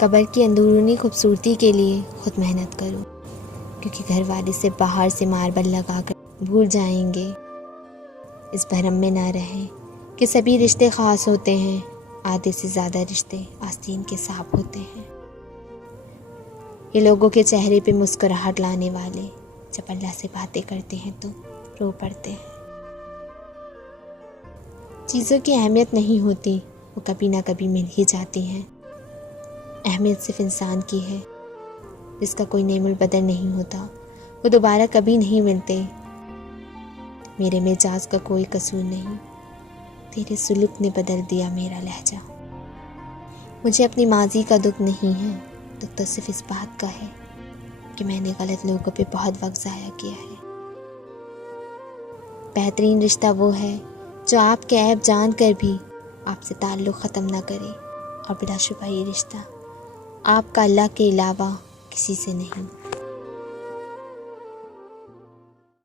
कब्र की अंदरूनी खूबसूरती के लिए खुद मेहनत करो, क्योंकि घर वाले से बाहर से मार्बल लगाकर भूल जाएंगे। इस भ्रम में ना रहें कि सभी रिश्ते ख़ास होते हैं। आधे से ज़्यादा रिश्ते आस्तीन के सांप होते हैं। ये लोगों के चेहरे पे मुस्कुराहट लाने वाले जब अल्लाह से बातें करते हैं तो रो पड़ते हैं। चीज़ों की अहमियत नहीं होती, वो कभी ना कभी मिल ही जाती हैं। अहमियत सिर्फ इंसान की है जिसका कोई नेमुल बदल नहीं होता, वो दोबारा कभी नहीं मिलते। मेरे मिजाज का कोई कसूर नहीं, तेरे सुलूक ने बदल दिया मेरा लहजा। मुझे अपनी माजी का दुख नहीं है, दुख तो सिर्फ इस बात का है कि मैंने गलत लोगों पे बहुत वक्त ज़ाया किया है। बेहतरीन रिश्ता वो है जो आपके ऐब जान कर भी आपसे ताल्लुक़ ख़त्म ना करे, और बिलाशुबा ये रिश्ता आपका अल्लाह के अलावा किसी से नहीं।